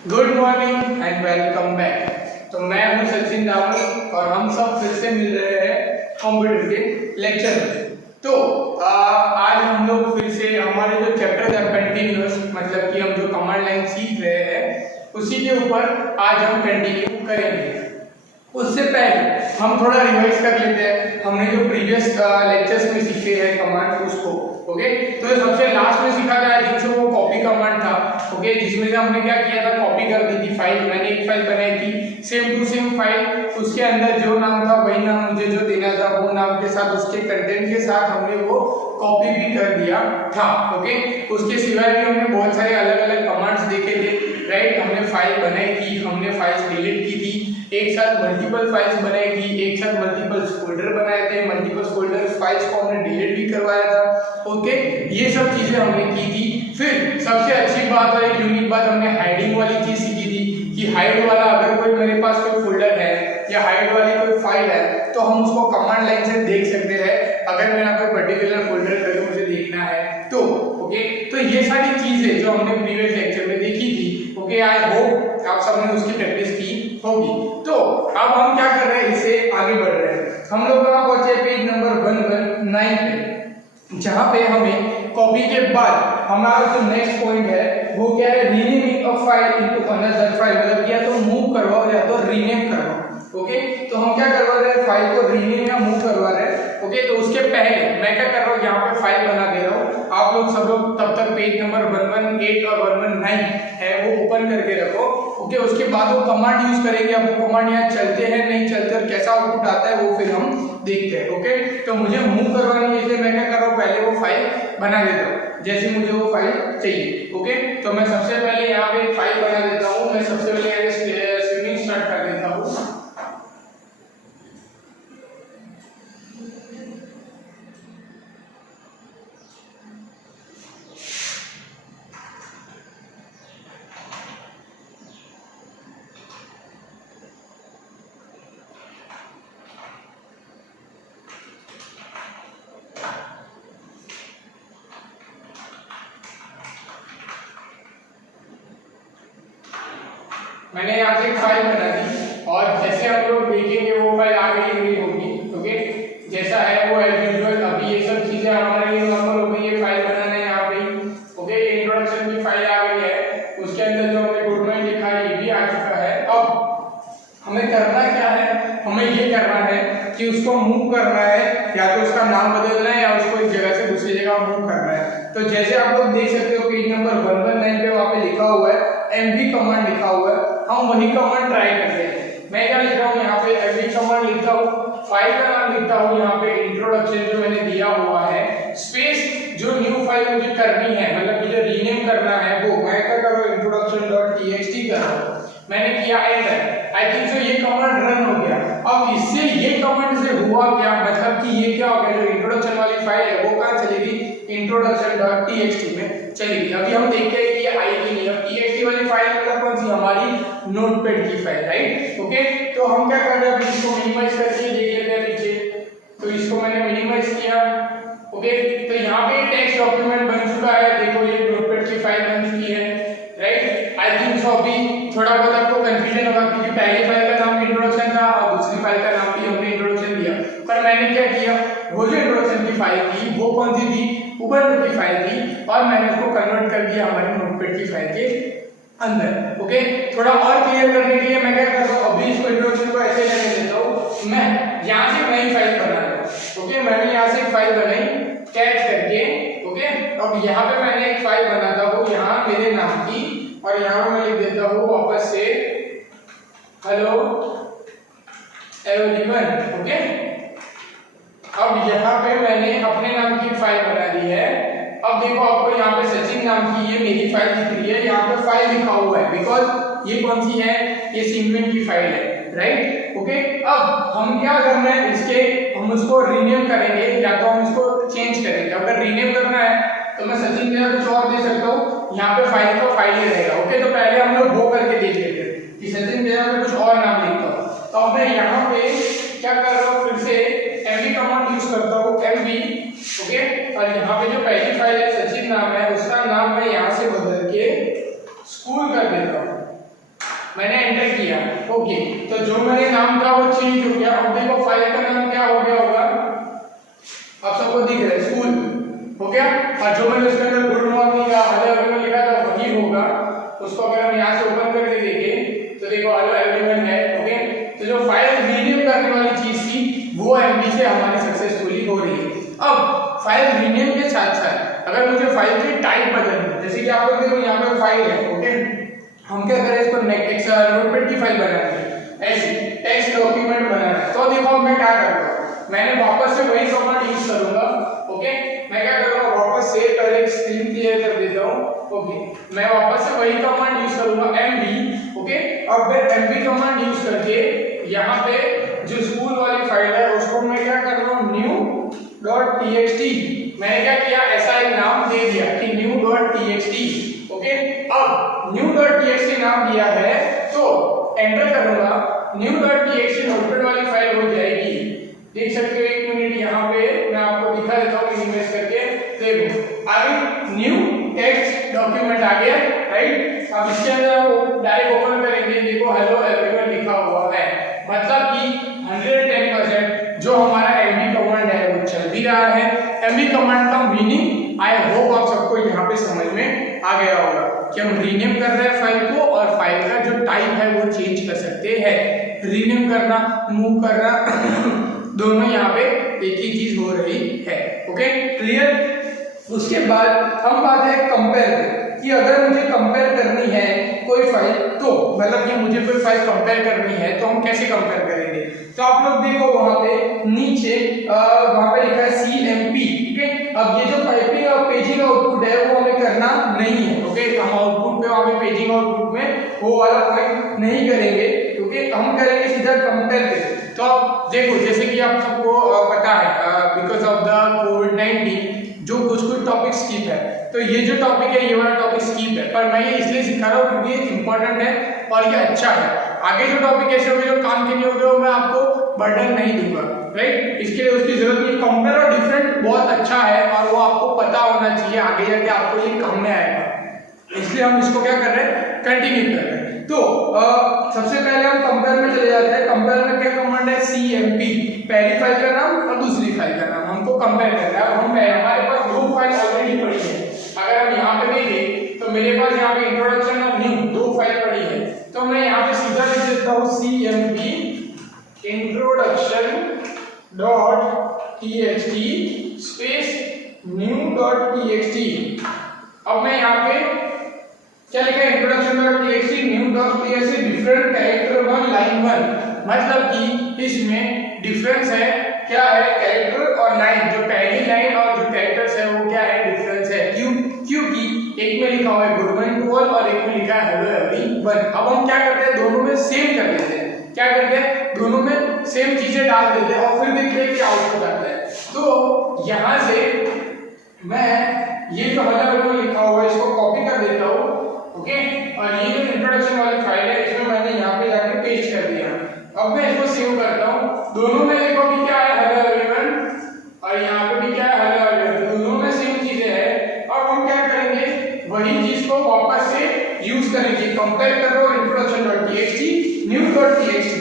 Good morning and welcome back. तो मैं हूं सचिन रावल और हम सब फिर से मिल रहे हैं कंप्यूटर के लेक्चर में। तो आज हम लोग फिर से हमारे जो चैप्टर है कंटिन्यूअस, मतलब कि हम जो कमांड लाइन सीख रहे हैं उसी के ऊपर आज हम कंटिन्यू करेंगे। उससे पहले हम थोड़ा रिवाइज कर लेते हैं हमने जो प्रीवियस लेक्चर्स में सीखे हैं कमांड उसको। ओके, तो सबसे लास्ट में सीखा था जिनसे वो कॉपी कमांड था। ओके, जिसमें से हमने क्या किया था, कॉपी कर दी थी फाइल। मैंने एक फाइल बनाई थी सेम टू सेम फाइल, उसके अंदर जो नाम था वही नाम मुझे जो देना था वो नाम के साथ उसके कंटेंट के साथ हमने वो कॉपी भी कर दिया था। ओके, उसके सिवाय भी हमने बहुत सारे अलग अलग कमांड्स देखे थे। राइट, हमने फाइल बनाई थी, हमने फाइल्स डिलीट की थी, एक साथ मल्टीपल फाइल्स बनाई थी, एक साथ मल्टीपल फोल्डर बनाए थे, मल्टीपल फोल्डर फाइल्स को हमने डिलीट भी करवाया था। ओके, ये सब चीजें हमने की थी। फिर सबसे अच्छी बात और एक यूनिक बात हमने हाइडिंग वाली चीज सीखी थी कि हाइड वाला अगर कोई मेरे पास कोई फोल्डर है या हाइड वाली कोई फाइल है तो हम उसको कमांड लाइन से देख सकते हैं अगर मेरा कोई पर्टिकुलर फोल्डर का मुझे देखना है तो। ओके, तो ये सारी चीजें जो हमने प्रीवियस लेक्चर में देखी थी, ओके, आई होप आप सबने उसकी प्रैक्टिस की होगी। तो अब हम क्या कर रहे हैं, इससे आगे बढ़ रहे हैं। हम लोग कहाँ पहुंचे, पेज नंबर 119 पे, जहां पे हमें कॉपी के बाद हमारा जो नेक्स्ट पॉइंट है वो क्या है, renaming a file into another file, मतलब या तो मूव करवाओ या तो रीनेम करवाओ। ओके, तो हम क्या करवा रहे हैं, फाइल को रीनेम या मूव करवा रहे हैं। ओके, तो उसके पहले मैं क्या कर रहा हूँ, यहाँ पे फाइल बना दे रहा हूँ। आप लोग सब लोग तब तक पेज नंबर 118 और 119 है वो ओपन करके रखो। ओके, उसके बाद वो कमांड यूज करेंगे। अब वो कमांड यहाँ चलते हैं नहीं चलते और कैसा आउटपुट आता है वो फिर हम देखते हैं। ओके, तो मुझे मूव करवानी है इसलिए मैं क्या कर रहा हूँ, पहले वो फाइल बना देता हूँ जैसे मुझे वो फाइल चाहिए। ओके, तो मैं सबसे पहले यहाँ पे एक फाइल बना देता हूँ। मैं सबसे पहले यहाँ स्विमिंग स्टार्ट कर देता हूँ। मैंने यहाँ से एक फाइल बना दी और जैसे हम लोग देखेंगे वो फाइल आगे लिखी होगी। ओके, जैसा है वो एज यूजुअल। अभी ये सब चीजें हमारे लिए नॉर्मल हो गई है, फाइल बनाना है यहाँ पे। ओके, इंट्रोडक्शन की फाइल आ गई है, उसके अंदर जो हमने गुड मॉर्निंग लिखा है ये भी आ चुका है। अब हमें करना क्या है, हमें ये करना है कि उसको मूव करना है, या तो उसका नाम बदलना है या उसको एक जगह से दूसरी जगह मूव करना है। तो जैसे आप लोग देख सकते हो पेज नंबर 119 पे वहाँ पे लिखा हुआ है एमवी कमांड लिखा हुआ है। हम वही कमांड ट्राई करते हैं। मैं क्या लिख रहा हूँ यहाँ पे, एमवी कमांड लिखता हूँ, फाइल का नाम लिखता हूँ यहाँ पे इंट्रोडक्शन जो मैंने दिया हुआ है, स्पेस जो न्यू फाइल मुझे करनी है, मतलब मुझे रीनेम करना है वो मैं क्या कर रहा हूँ, introduction.txt कर रहा हूँ। मैंने किया एंटर। आई थिंक सो ये कमांड रन हो गया। अब इससे ये कमांड से हुआ क्या, मतलब कि ये क्या हो गया, जो इंट्रोडक्शन वाली फाइल है वो कहाँ चलेगी, introduction.txt में चलेगी। अभी हम देखते हैं कि ये आएगी नहीं। अब txt वाली फाइल मतलब कौन सी, हमारी नोटपैड की फाइल। राइट, ओके, तो हम क्या कर रहे हैं, इसको मिनिमाइज करके देख लेते हैं पीछे। तो इसको मैंने मिनिमाइज किया। ओके, तो यहाँ पे टेक्स्ट डॉक्यूमेंट बन चुका है, देखो ये नोटपैड की फाइल बन चुकी है। राइट, आई थिंक सो अभी थोड़ा बहुत आपको कंफ्यूजन होगा क्योंकि पहली फाइल का नाम इंट्रोडक्शन था और दूसरी फाइल का नाम भी हमने इंट्रोडक्शन दिया। पर मैंने क्या किया, वो जो इंट्रोडक्शन की फाइल थी वो कौन सी थी, उबंटू की फाइल थी, और मैंने उसको कन्वर्ट कर दिया हमारी नोटपैड की फाइल के अंदर। ओके, थोड़ा और क्लियर करने के लिए मैं क्या करता हूँ, अभी इसको इंट्रोडक्शन को ऐसे लेने देता हूँ। मैं यहाँ से नई फाइल बना रहा हूँ। ओके, मैंने यहाँ से एक फाइल बनाई कैट करके। ओके, अब यहाँ पे मैंने एक फाइल बनाता हूँ यहाँ मेरे नाम की, और यहाँ मैं लिख देता हूँ वापस से हेलो एवरीवन। ओके, अब यहाँ पे मैंने अपने नाम की फाइल बना दी है। अब देखो आपको यहाँ पे सचिन नाम की ये मेरी फाइल दिख रही है, यहाँ पे फाइल लिखा हुआ है बिकॉज ये कौन सी है, ये सिंगमेंट की फाइल है। राइट, ओके, अब हम क्या करना है, इसके हम उसको रीनेम करेंगे या तो हम इसको चेंज करेंगे। अगर रीनेम करना है तो मैं सचिन के कुछ और दे सकता हूँ, यहाँ पे फाइल का फाइल ही रहेगा। ओके, तो पहले हम लोग वो करके देख लेते हैं कि सचिन के जगह कुछ और नाम लिखता हूँ। तो अब मैं यहाँ पे क्या कर रहा हूँ, फिर से एमवी कमांड यूज करता हूँ, एमवी। ओके, और यहाँ पे जो पहली फाइल है सचिन नाम है, उसका नाम मैं यहाँ से बदल के स्कूल कर देता हूँ। मैंने एंटर किया, ओके, तो जो मैंने नाम था वो चेंज हो गया। अब देखो फाइल का नाम क्या हो गया होगा, आप सबको दिख रहा है स्कूल हो गया, और जो मैंने उसके अंदर गुड मॉर्निंग या हेलो एवरीवन लिखा था वही होगा। उसको अगर हम यहाँ से ओपन करके देखें तो देखो हेलो एवरीवन है, ओके। तो जो फाइल रीनेम करने वाली चीज थी वो एमबी से हमारी सक्सेसफुली हो रही है। अब फाइल रीनेम के साथ साथ अगर मुझे फाइल की टाइप बदलनी है, जैसे कि आप लोग देखो यहाँ पे फाइल है, ओके, हम क्या करें इसको नोटपैड की फाइल बनानी है, ऐसे टेक्स्ट डॉक्यूमेंट बनाना है, तो देखो मैं क्या करूँगा, मैंने वापस से वही कमांड यूज करूंगा, ओके। मैं क्या करूंगा, वापस से पहले स्क्रीन क्लियर कर देता हूं, ओके। मैं वापस से वही कमांड यूज करूंगा mb, ओके। अब मैं mb कमांड यूज करके यहाँ पे जो स्कूल वाली फाइल है उसको मैं क्या कर रहा हूँ, new.txt, मैंने क्या किया, ऐसा एक नाम दे दिया कि new.txt, ओके। अब new.txt नाम दिया है तो एंटर करूंगा, new.txt नोटपैड वाली फाइल हो जाएगी। देख सकते हो, एक मिनट यहाँ पे मैं आपको दिखा देता हूँ इमेज करके, देखो अभी न्यू टेक्स्ट डॉक्यूमेंट आ गया, राइट। अब इसके अंदर डायरेक्ट ओपन करेंगे, देखो हेलो एवरीवन लिखा हुआ है, मतलब कि 110% जो हमारा एमबी कमांड है वो चल भी रहा है। एमबी कमांड का मीनिंग आई होप आप सबको यहाँ पे समझ में आ गया होगा कि हम रीनेम कर रहे हैं फाइल को, और फाइल का जो टाइप है वो चेंज कर सकते हैं। रीनेम करना, मूव करना दोनों यहाँ पे एक ही चीज हो रही है, ओके, क्लियर। उसके बाद हम बात है कंपेयर कि अगर मुझे कंपेयर करनी है कोई फाइल, तो मतलब कि मुझे कोई फाइल कंपेयर करनी है तो हम कैसे कंपेयर करेंगे। तो आप लोग देखो वहां पे नीचे वहां पे लिखा है CMP, ठीक है। अब ये जो टाइपिंग और पेजिंग आउटपुट है वो हमें करना नहीं है, ओके। हम आउटपुट पे वहां पे पेजिंग आउटपुट में वो वाला पॉइंट नहीं करेंगे, ओके। हम करेंगे सीधा कंपेयर पे। तो अब देखो जैसे कि आप सबको पता है बिकॉज ऑफ द कोविड-19 जो कुछ टॉपिक स्किप है, तो ये जो टॉपिक है ये वाला टॉपिक स्किप है, पर मैं ये इसलिए सिखा रहा हूँ क्योंकि ये इंपॉर्टेंट है और ये अच्छा है। आगे जो टॉपिक ऐसे होंगे जो काम के नहीं होंगे वो मैं आपको बर्डन नहीं दूंगा, राइट। इसके लिए उसकी जरूरत नहीं। कंपेयर और डिफरेंट बहुत अच्छा है और वो आपको पता होना चाहिए, आगे जाके आपको ये काम में आएगा, इसलिए हम इसको क्या कर रहे हैं, कंटिन्यू कर रहे हैं। तो सबसे पहले हम कंपेयर में चले जाते हैं। कंपेयर में क्या कमांड है, CMP, पहली फाइल का नाम और दूसरी फाइल का नाम हमको कंपेयर करना है। अब हम हमारे पास दो फाइल ऑलरेडी पड़ी है, अगर हम यहाँ पे देखें तो मेरे पास यहाँ पे इंट्रोडक्शन और न्यू दो फाइल पड़ी है, तो मैं यहाँ पे सीधा लिख देता हूँ CMP introduction dot txt space new.txt। अब मैं यहाँ पे क्या लिखा है, introduction dot txt new.txt different character 1 line 1, मतलब कि इसमें डिफरेंस है, क्या है, कैरेक्टर और लाइन, जो पहली लाइन और जो कैरेक्टर्स है वो क्या है, डिफरेंस है। क्यों, क्योंकि एक में लिखा हुआ है गुड मॉर्निंग टू ऑल और एक में लिखा है हेलो एवरीवन। अब हम क्या करते हैं, दोनों में सेम कर देते हैं, क्या करते हैं, दोनों में सेम चीजें डाल देते हैं और फिर देखते हैं क्या आउटपुट आता है। तो यहाँ से मैं ये जो हेलो एवरीवन लिखा हुआ है इसको कॉपी कर देता हूँ, ओके। और ये जो इंट्रोडक्शन वाली फाइल है इसमें मैंने यहाँ पे जाके पेस्ट कर दिया। अब मैं इसको सेव करता हूँ, दोनों में देखो कि क्या है, हेलो एवरीवन, और यहाँ पे भी क्या है, हेलो एवरीवन, दोनों में सेम चीजें हैं। अब हम क्या करेंगे, वही चीज को वापस से यूज करेंगे, कंपेयर करो introduction.txt new.txt,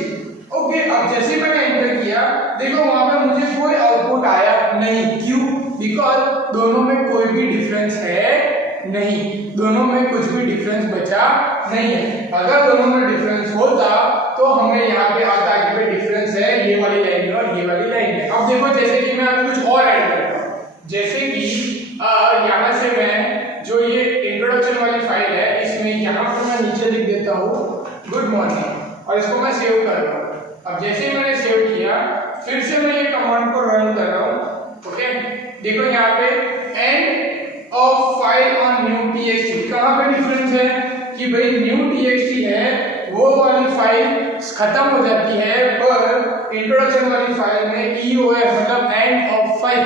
ओके। अब जैसे मैंने एंटर किया, देखो वहां पे मुझे कोई आउटपुट आया नहीं, क्यों, बिकॉज दोनों में कोई भी डिफरेंस है नहीं, दोनों में कुछ भी डिफरेंस बचा नहीं है। अगर दोनों में डिफरेंस होता तो हमें यहाँ पे आता है कि डिफरेंस है ये वाली लाइन में और ये वाली लाइन में। अब देखो जैसे कि मैं अभी कुछ और ऐड करता हूँ, जैसे कि यहाँ से मैं जो ये इंट्रोडक्शन वाली फाइल है इसमें यहाँ पर मैं नीचे लिख देता हूँ गुड मॉर्निंग और इसको मैं सेव कर रहा हूँ। अब जैसे मैंने सेव किया फिर से मैं ये कमांड को रन कर रहा हूँ, ओके। देखो यहाँ पे end of file on new txt, कहाँ पे डिफरेंस है कि भाई न्यू txt है वो वाली फाइल खत्म हो जाती है, पर इंट्रोडक्शन वाली फाइल में EO है मतलब एंड ऑफ फाइल,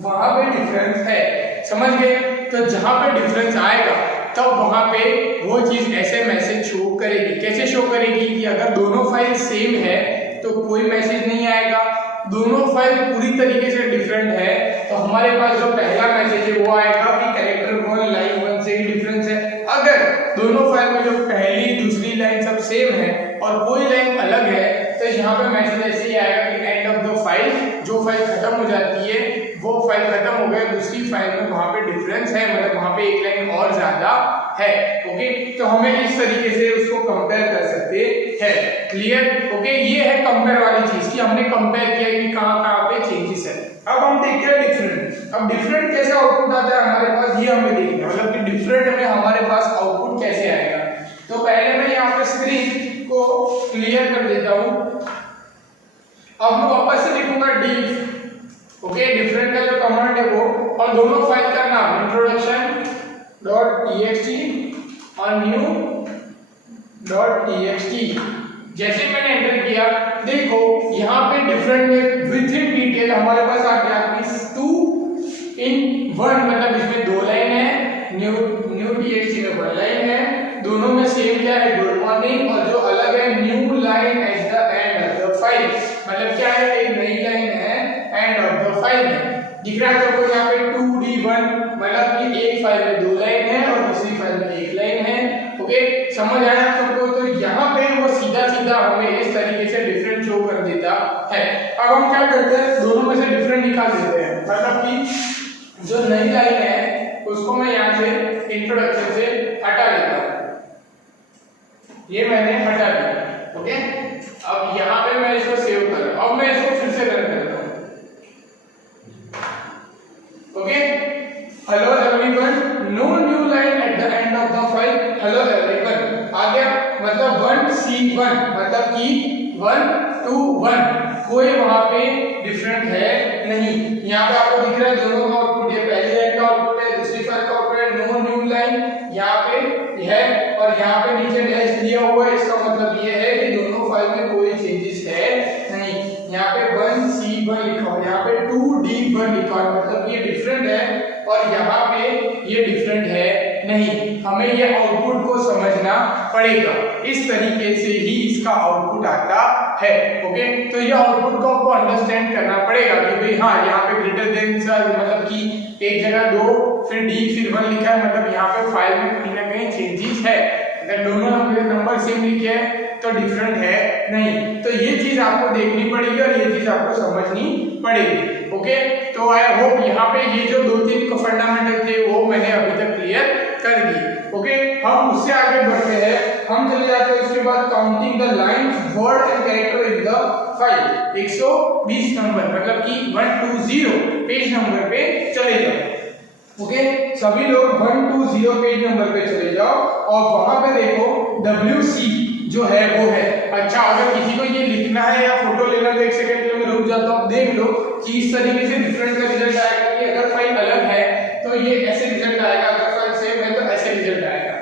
वहां पे डिफरेंस है, समझ गए। तो जहां पे डिफरेंस आएगा तब तो वहां पे वो चीज ऐसे मैसेज शो करेगी। कैसे शो करेगी कि अगर दोनों फाइल सेम है तो कोई मैसेज नहीं आएगा, दोनों फाइल पूरी तरीके से डिफरेंट है तो हमारे पास जो पहला मैसेज है वो आएगा कि कैरेक्टर 1 लाइन 1 से ही डिफरेंस है। अगर दोनों फाइल में जो पहली दूसरी लाइन सब सेम है और कोई लाइन अलग है तो यहाँ पे मैसेज ऐसे ही आएगा कि एंड ऑफ द फाइल, जो फाइल खत्म हो जाती है वो फाइल खत्म हो गई, दूसरी फाइल में वहाँ पे डिफरेंस है, मतलब वहाँ पे एक लाइन और ज्यादा है। ओके, तो हमें इस तरीके से उसको कंपेयर कर सकते हैं। क्लियर? ओके, ये है कंपेयर वाली चीज कि हमने कंपेयर किया कि कहाँ कहाँ पे चेंजेस है। अब हम देखते हैं डिफरेंट। अब डिफरेंट कैसे आउटपुट आता है हमारे पास, ये हमें देखना है, मतलब कि डिफरेंट में हमारे पास आउटपुट कैसे आएगा। तो पहले मैं यहाँ पे स्क्रीन को क्लियर कर देता हूँ। अब मैं वापस से लिखूंगा डिफ। ओके, डिफरेंट का जो कमांड है वो, और दोनों फाइल का नाम इंट्रोडक्शन डॉट टीएक्सटी और न्यू डॉट टीएक्सटी। जैसे मैंने एंटर किया, देखो यहाँ पे डिफरेंट में विद इन डिटेल हमारे पास आ गया कि 2 in 1, मतलब इसमें 2 लाइन है, न्यू टीएक्सटी में 1 लाइन है, दोनों में सेम क्या है, गुड मॉर्निंग, और जो अलग है new line at the end of the file, मतलब क्या है, एक नई लाइन है एंड ऑफ द फाइल में। दिख रहा है सबको यहाँ पे 2D1, मतलब कि एक फाइल में 2 लाइन है और दूसरी फाइल में 1 लाइन है। ओके, समझ आया सबको? तो यहाँ पे वो सीधा सीधा हमें इस तरीके से डिफरेंट शो कर देता है। अब हम क्या करते हैं, दोनों में से डिफरेंट निकाल देते हैं, मतलब कि जो नई लाइन है उसको मैं यहाँ से इंट्रोडक्शन से हटा देता हूँ, ये मैंने हटा दिया। ओके, अब यहाँ पे मैं इसको सेव कर रहा हूँ, अब मैं इसको फिर से रन करता हूँ। Okay, hello everyone, no new line at the end of the file, hello everyone आ गया, मतलब 1C1, मतलब कि 1 to 1, कोई वहां पे डिफरेंट है नहीं। यहाँ पे आपको दिख रहा है दोनों का आउटपुट, ये पहली लाइन का आउटपुट है, दूसरी फाइल का आउटपुट है, नो न्यू लाइन यहाँ पे है और यहाँ पे नीचे डैश दिया हुआ है, इसका मतलब ये है कि दोनों फाइल में कोई चेंजेस है नहीं। यहाँ पे 1C1 लिखा हुआ है, यहाँ पे 2D1 लिखा हुआ है, मतलब ये डिफरेंट है और यहाँ पे ये डिफरेंट है नहीं। हमें ये आउटपुट को समझना पड़ेगा, इस तरीके से ही इसका आउटपुट आता है। ओके, तो ये आउटपुट को आपको अंडरस्टैंड करना पड़ेगा कि भाई हाँ, यहाँ पे ग्रेटर देन, मतलब कि एक जगह 2 फिर D फिर 1 लिखा है, मतलब यहाँ पे फाइल में कहीं ना कहीं चेंजेस है। अगर दोनों नंबर सेम लिखे हैं तो डिफरेंट है नहीं। तो ये चीज आपको देखनी पड़ेगी और ये चीज आपको समझनी पड़ेगी। ओके, तो आई होप यहाँ पे ये जो 2-3 फंडामेंटल थे वो मैंने अभी तक क्लियर कर दी। ओके, हम उससे आगे बढ़ते हैं, हम चले जाते हैं उसके बाद counting the lines, word and character in the file. 120 number, मतलब कि 120 पेज नंबर पे चले जाओ। ओके, सभी लोग 120 पेज नंबर पे चले जाओ और वहां पे देखो WC जो है वो है। अच्छा, अगर किसी को ये लिखना है या फोटो लेना तो 1 सेकंड के लिए मैं रुक जाता हूँ, देख लो कि इस तरीके से डिफरेंट का रिजल्ट आएगा कि अगर फाइल अलग है तो ये ऐसे रिजल्ट आएगा, अगर फाइल सेम है तो ऐसे रिजल्ट आएगा।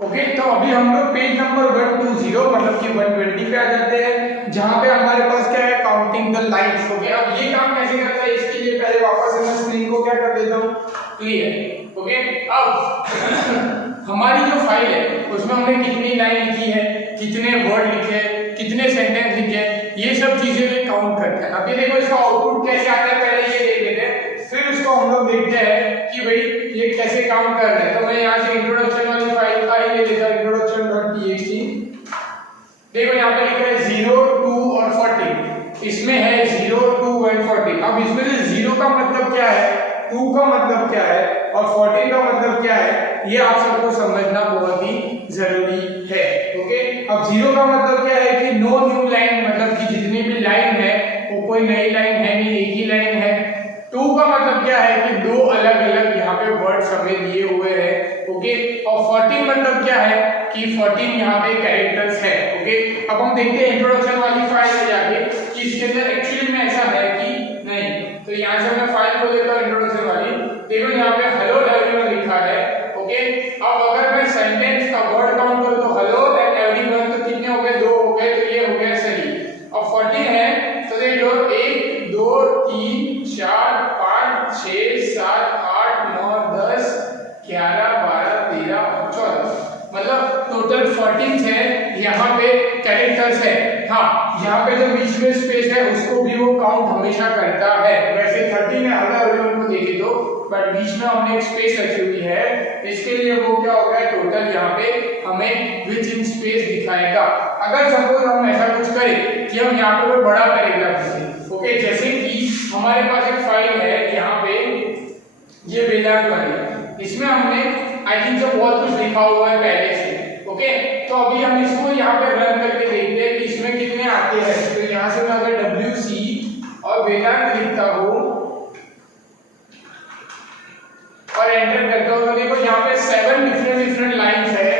ओके, तो अभी हम लोग पेज नंबर 120 मतलब कि 120 पे आ जाते हैं, जहां पे हमारे पास क्या है, काउंटिंग द लाइंस। ओके, अब ये काम कैसे करता है, इसके लिए पहले वापस से मैं स्क्रीन को क्या कर देता हूँ, क्लियर। ओके, अब हमारी जो फाइल है उसमें हमने कितनी लाइन लिखी है, कितने वर्ड लिखे हैं, कितने सेंटेंस लिखे हैं, ये सब चीजें काउंट करते हैं। अभी देखो इसका आउटपुट कैसे आता है, पहले ये देख लेते हैं, फिर इसको हम लोग देखते हैं कि भाई ये कैसे काउंट कर रहे हैं। तो मैं यहाँ से इंट्रोडक्शन वाली फाइल का ही ले लेता हूँ, introduction.txt। देखो यहाँ पे लिखा है 0, 2 और 40, इसमें है 0, 2 और 40। अब इसमें से 0 का मतलब क्या है, 2 का मतलब क्या है और 40 का मतलब क्या है, ये आप सबको समझना बहुत ही जरूरी है। ओके, अब 0 का मतलब क्या है कि नो न्यू लाइन, मतलब कि जितनी भी लाइन है वो कोई नई लाइन है नहीं, एक ही लाइन है। 2 का मतलब क्या है कि 2 अलग अलग यहाँ पे वर्ड्स हमें दिए हुए हैं। ओके, और 14 मतलब क्या है कि 14 यहाँ पे कैरेक्टर्स है। ओके, अब हम देखते हैं इंट्रोडक्शन वाली फाइल में जाके कि इसके अंदर एक्चुअली में ऐसा है बीच में स्पेस है उसको भी वो काउंट हमेशा करता है। वैसे 30 में अगर एलिमेंट को देखे तो बट बीच में हमने एक स्पेस रखी हुई है, इसके लिए वो क्या होगा टोटल यहाँ पे हमें विच इन स्पेस दिखाएगा। अगर सपोज हम ऐसा कुछ करें कि हम यहाँ पे कोई बड़ा पैराग्राफ लिखें, ओके, जैसे कि हमारे पास एक फाइल है यहाँ पे ये वेदांत वाली, इसमें हमने आई थिंक जो बहुत कुछ लिखा हुआ है पहले से, ओके। तो अभी हम इसको यहाँ पे रन करके देखते हैं कि इसमें कितने आते हैं। तो यहाँ से मैं अगर WC और वेदांत लिखता हूँ और एंटर करता हूँ तो देखो यहाँ पे 7 डिफरेंट लाइंस है,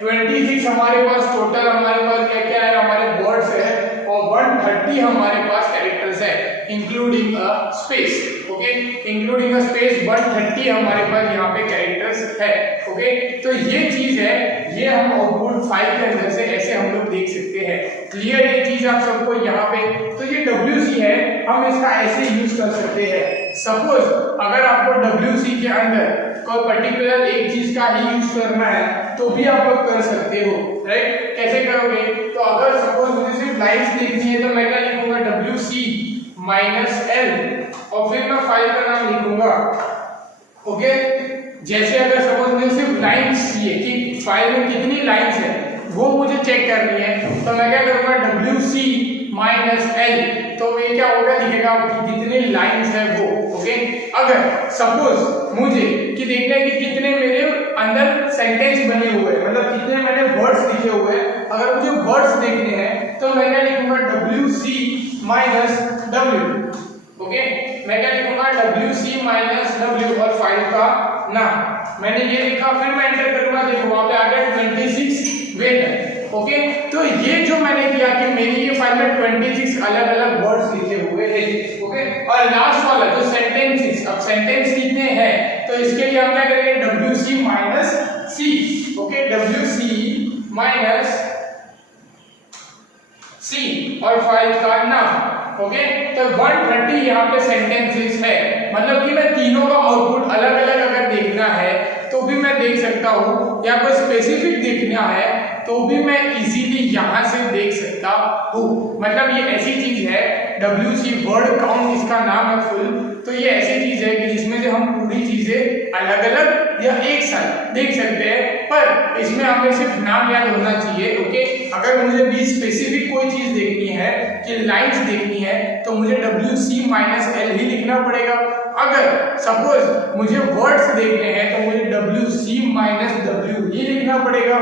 26 हमारे पास टोटल हमारे पास क्या क्या है हमारे वर्ड्स है और 130 हमारे पास कैरेक्टर्स है including a space, okay, including a space 130 हमारे पास यहाँ पे कैरेक्टर्स है, ओके। तो ये चीज है, ये हम आउटपुट फाइल के अंदर से ऐसे हम लोग देख सकते हैं। क्लियर ये चीज आप सबको यहाँ पे। तो ये WC है, हम इसका ऐसे यूज कर सकते हैं। सपोज अगर आपको WC के अंदर कोई पर्टिकुलर एक चीज का ही यूज करना है तो भी आप लोग कर सकते हो, राइट। कैसे करोगे? तो अगर सपोज मुझे सिर्फ लाइंस देखनी है तो मैं क्या लिखूंगा WC -L और फिर मैं फाइल का नाम लिखूंगा, ओके। जैसे अगर सपोज मुझे सिर्फ लाइंस चाहिए कि फाइल में कितनी लाइंस है वो मुझे चेक करनी है तो मैं क्या करूंगा WC -L, तो ये क्या होगा लिखेगा कि कितने लाइंस है वो, ओके। अगर सपोज मुझे कि देखना है कि कितने मेरे अंदर सेंटेंस बने हुए हैं, मतलब कितने मैंने वर्ड्स लिखे हुए हैं, अगर मुझे वर्ड्स देखने हैं तो मैं क्या लिखूंगा WC -W, ओके। मैं क्या लिखूंगा WC -W और फाइल का नाम मैंने ये लिखा, फिर मैं एंटर करूंगा, देखो वहां पे आ गया 26 वेद, ओके। तो ये जो मैंने किया कि मेरी ये फाइल में 26 अलग अलग वर्ड्स लिखे हुए हैं, ओके। और लास्ट वाला जो सेंटेंसेस, अब सेंटेंस कितने हैं तो इसके लिए हम क्या करेंगे WC -C, okay, WC -C और फाइल का नाम, ओके। तो 130 यहाँ पे सेंटेंसेस है, मतलब कि मैं तीनों का आउटपुट अलग अलग अगर देखना है तो भी मैं देख सकता हूँ, या कोई स्पेसिफिक देखना है तो भी मैं इजीली यहाँ से देख सकता हूँ। मतलब ये ऐसी चीज है, WC वर्ड काउंट इसका नाम है फुल, तो ये ऐसी चीज है कि जिसमें से हम पूरी चीजें अलग अलग या एक साथ देख सकते हैं, पर इसमें हमें सिर्फ नाम याद होना चाहिए, ओके। अगर मुझे भी स्पेसिफिक कोई चीज देखनी है कि लाइंस देखनी है तो मुझे WC -L ही लिखना पड़ेगा। अगर सपोज मुझे वर्ड्स देखने हैं तो मुझे WC -W ही लिखना पड़ेगा,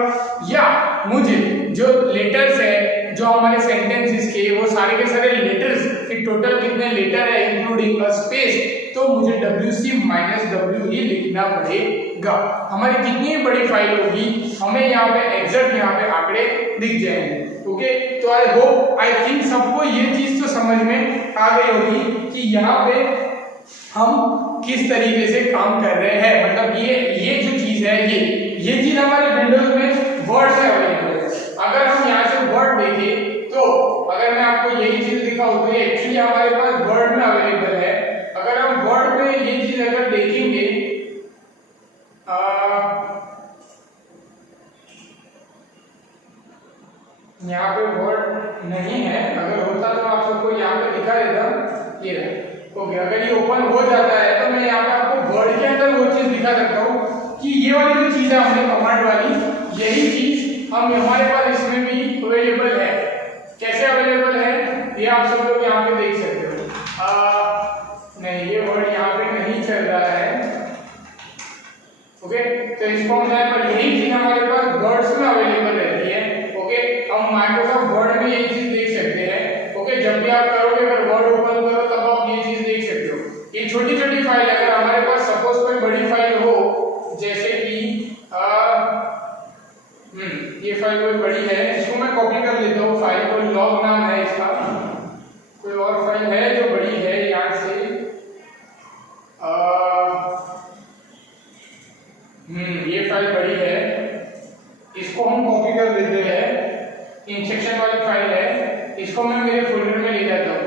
या मुझे जो लेटर्स है जो हमारे सेंटेंसेस के वो सारे के सारे लेटर्स कि टोटल कितने लेटर है इंक्लूडिंग अ स्पेस, तो मुझे WC -W ही लिखना पड़ेगा। हमारी कितनी बड़ी फाइल होगी हमें यहाँ पे एग्जैक्ट यहाँ पे आंकड़े दिख जाएंगे, ओके। तो आई होप आई थिंक सबको ये चीज तो समझ में आ गई होगी कि यहाँ पे हम किस तरीके से काम कर रहे हैं। मतलब ये जो चीज है ये चीज हमारे विंडोज में वर्ड से अवेलेबल है। अगर हम यहाँ से वर्ड देखें तो अगर मैं आपको यही चीज दिखाऊं तो ये एक्चुअली हमारे पास वर्ड में अवेलेबल है। अगर हम वर्ड में ये चीज अगर देखेंगे यहाँ पे वर्ड नहीं है, अगर होता तो आप सबको यहाँ पे दिखा देता, ये रहा, ओके। अगर ये ओपन हो जाता है तो मैं यहाँ पे आपको वर्ड के अंदर वो चीज दिखा सकता हूँ कि ये वाली जो चीज है हमने कमांड वाली, यही चीज हम हमारे पास इसमें भी अवेलेबल है। कैसे अवेलेबल है ये आप सब लोग यहाँ पे देख सकते हो। नहीं, ये वर्ड यहाँ पे नहीं चल रहा है, ओके। तो इसको हम यहाँ पर यही चीज हमारे पास वर्ड्स में अवेलेबल रहती है, ओके। हम माइक्रोसॉफ्ट वर्ड में ये चीज देख सकते हैं, ओके। जब भी आप करोगे अगर वर्ड ओपन करो तब आप ये चीज देख सकते हो। ये छोटी छोटी फाइल अगर हमारे पास सपोज कोई बड़ी फाइल हो, जैसे कि ये फाइल कोई बड़ी है, इसको मैं कॉपी कर लेता हूँ। फाइल को लॉग नाम है इसका, कोई और फाइल है जो बड़ी है यहाँ से, ये फाइल बड़ी है, इसको हम कॉपी कर लेते हैं। इंस्ट्रक्शन वाली फाइल है, इसको मैं मेरे फोल्डर में ले जाता हूँ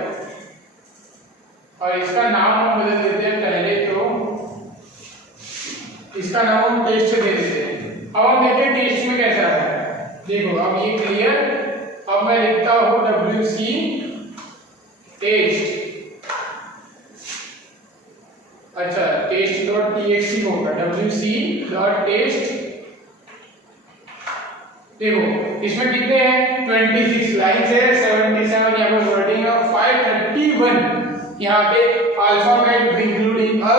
और इसका नाम हम बदल देते हैं। पहले तो इसका नाम हम टेस्ट दे देते हैं। अब हम देखते हैं टेस्ट में कैसा है। देखो अब ये क्लियर। अब मैं लिखता हूँ WC टेस्ट, अच्छा टेस्ट डॉट टीएक्सटी होगा wc.test। देखो इसमें कितने हैं 26 लाइन्स है, 77 यहाँ पे वर्डिंग है, 531 यहाँ पे अल्फाबेट इंक्लूडिंग अ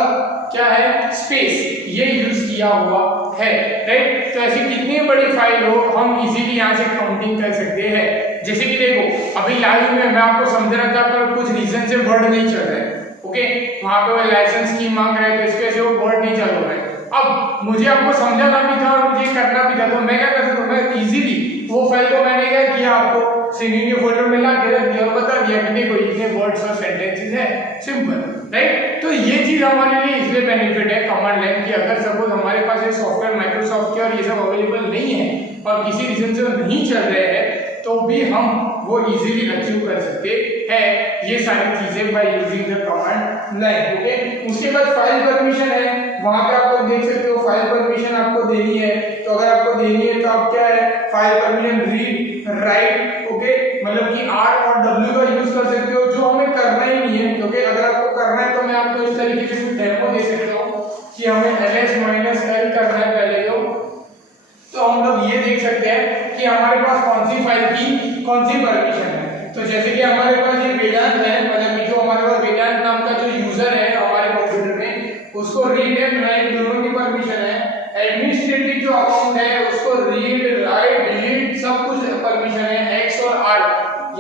क्या है स्पेस ये यूज किया हुआ है, राइट। तो ऐसी कितनी बड़ी फाइल हो हम इजीली यहाँ से काउंटिंग कर सकते हैं। जैसे कि देखो अभी लाइव में मैं आपको समझ रहा था पर कुछ रीजन से वर्ड नहीं चल रहे, ओके वहां पे वो लाइसेंस की मांग रहे थे, इसके वजह से वो वर्ड नहीं चल रहे। अब मुझे आपको समझाना भी था और मुझे करना भी था, तो मैं क्या कर सकता हूँ, मैं इजीली वो फाइल को मैंने क्या किया आपको सिंगिंग के फोल्डर में ला के रख दिया और बता दिया कि देखो इतने वर्ड्स और सेंटेंसेस है, सिंपल, राइट। तो ये चीज हमारे लिए इसलिए बेनिफिट है कमांड लाइन की। अगर सपोज हमारे पास ये सॉफ्टवेयर माइक्रोसॉफ्ट के और ये सब अवेलेबल नहीं है और किसी रीजन से नहीं चल रहे हैं तो भी हम वो इजीली अचीव कर सकते हैं ये सारी चीजें by using the command line, okay. उसके बाद फाइल परमिशन है, वहां पे आप लोग देख सकते हो फाइल परमिशन आपको देनी है। तो अगर आपको देनी है तो आप क्या है file permission read write, okay, मतलब कि R और W का यूज कर सकते हो, जो हमें करना ही नहीं है, ओके। अगर आपको करना है तो मैं आपको इस तरीके से कुछ डेमो दे सकता हूँ कि हमें ls-l करना है पहले तो हम लोग ये देख सकते हैं कि हमारे पास कौन सी फाइल की कौन सी परमिशन है। तो जैसे कि हमारे पास ये वेदांत है, मतलब कि जो हमारे पास वेदांत नाम का जो यूजर है हमारे कंप्यूटर में उसको रीड एंड राइट दोनों की परमिशन है। एडमिनिस्ट्रेटिव जो अकाउंट है उसको रीड राइट डिलीट सब कुछ परमिशन है, X और R।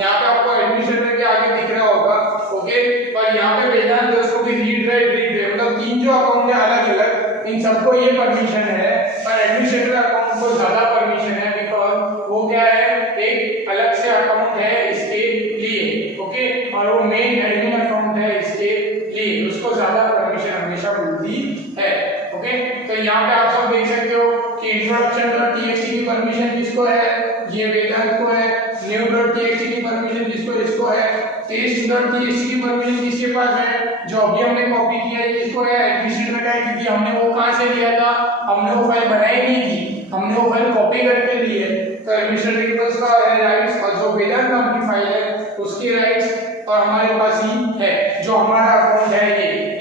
यहाँ पे आपको एडमिनिस्ट्रेटर के आगे दिख रहा होगा, ओके, पर यहाँ पे वेदांत है उसको भी रीड राइट रीड, मतलब तीन जो अकाउंट है अलग अलग इन सबको ये परमिशन है, पर एडमिनिस्ट्रेटर अकाउंट को ज्यादा परमिशन है बिकॉज वो क्या है एक अलग से अकाउंट है इसके लिए, ओके, और वो मेन एडमिन अकाउंट है इसके लिए, उसको ज्यादा परमिशन हमेशा मिलती है, ओके। तो यहाँ पे आप सब देख सकते हो कि introduction.txt की परमिशन किसको है, ये वेदांत को है। new.txt की परमिशन किसको है, taste.txt की परमिशन किसके पास है, जो अभी हमने कॉपी किया है किसको है, एडमिनिस्ट्रेटर का है, क्योंकि हमने वो कहां से लिया था, हमने वो फाइल बनाई नहीं थी, हमने वो फाइल कॉपी करके ली है। तो एडमिनिस्ट्रेटर के पास का है राइट्स और जो वेदांत नाम की फाइल है उसके राइट्स और हमारे पास ही है जो हमारा अकाउंट है।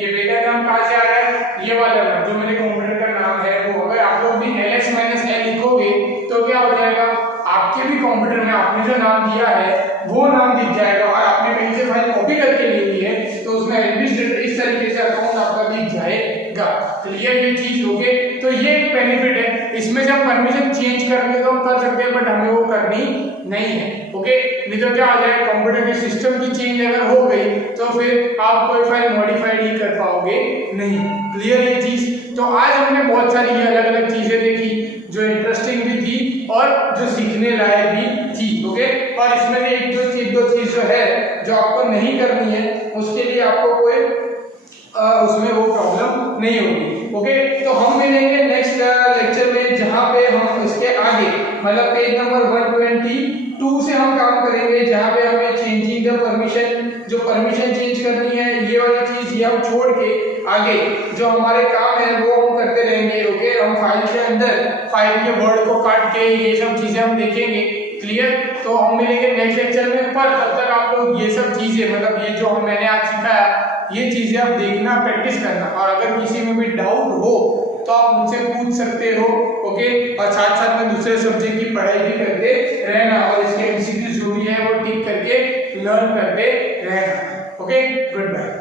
ये वेदांत नाम कहां से आ रहा है, ये वाला नाम जो मेरे कंप्यूटर का नाम है वो। अगर आप लोग भी ls-l लिखोगे तो क्या हो जाएगा, आपके भी कंप्यूटर में आपने जो नाम दिया है वो नाम दिख जाएगा और आपने कहीं से फाइल कॉपी करके ले ली है तो उसमें एडमिनिस्ट्रेटर इस तरीके से अकाउंट आपका दिख जाएगा। क्लियर ये चीज हो गई। तो ये एक बेनिफिट है, इसमें से हम परमिशन चेंज करके तो हम कर सकते हैं बट हमें वो करनी नहीं है, ओके। नहीं तो क्या हो जाए कंप्यूटर के सिस्टम की चेंज अगर हो गई तो फिर आप कोई फाइल मॉडिफाइड ही कर पाओगे नहीं। क्लियर ये चीज। तो आज हमने बहुत सारी अलग अलग चीजें देखी जो इंटरेस्टिंग भी थी और जो सीखने लायक भी थी, ओके। और इसमें एक दो चीज जो है जो आपको नहीं करनी है उसके लिए आपको कोई उसमें वो प्रॉब्लम नहीं होगी, ओके। तो हम मिलेंगे नेक्स्ट लेक्चर में जहां पे हम इसके आगे मतलब पेज नंबर 122 से हम काम करेंगे जहां पे हमें चेंजिंग द परमिशन, जो परमिशन चेंज करनी है ये वाली चीज ये हम छोड़ के आगे जो हमारे काम है वो हम करते रहेंगे, ओके। हम फाइल के अंदर फाइल के वर्ड को काट के ये सब चीजें हम देखेंगे। क्लियर। तो हम मिलेंगे नेक्स्ट लेक्चर में, पर तब तक आप लोग ये सब चीजें मतलब ये जो मैंने आज सिखाया ये चीजें आप देखना प्रैक्टिस करना, और अगर किसी में भी डाउट हो तो आप मुझसे पूछ सकते हो, ओके। और साथ साथ में दूसरे सब्जेक्ट की पढ़ाई भी करते रहना और इसके एमसीक्यू जो भी है वो टिक करके लर्न करते रहना, ओके। Good bye.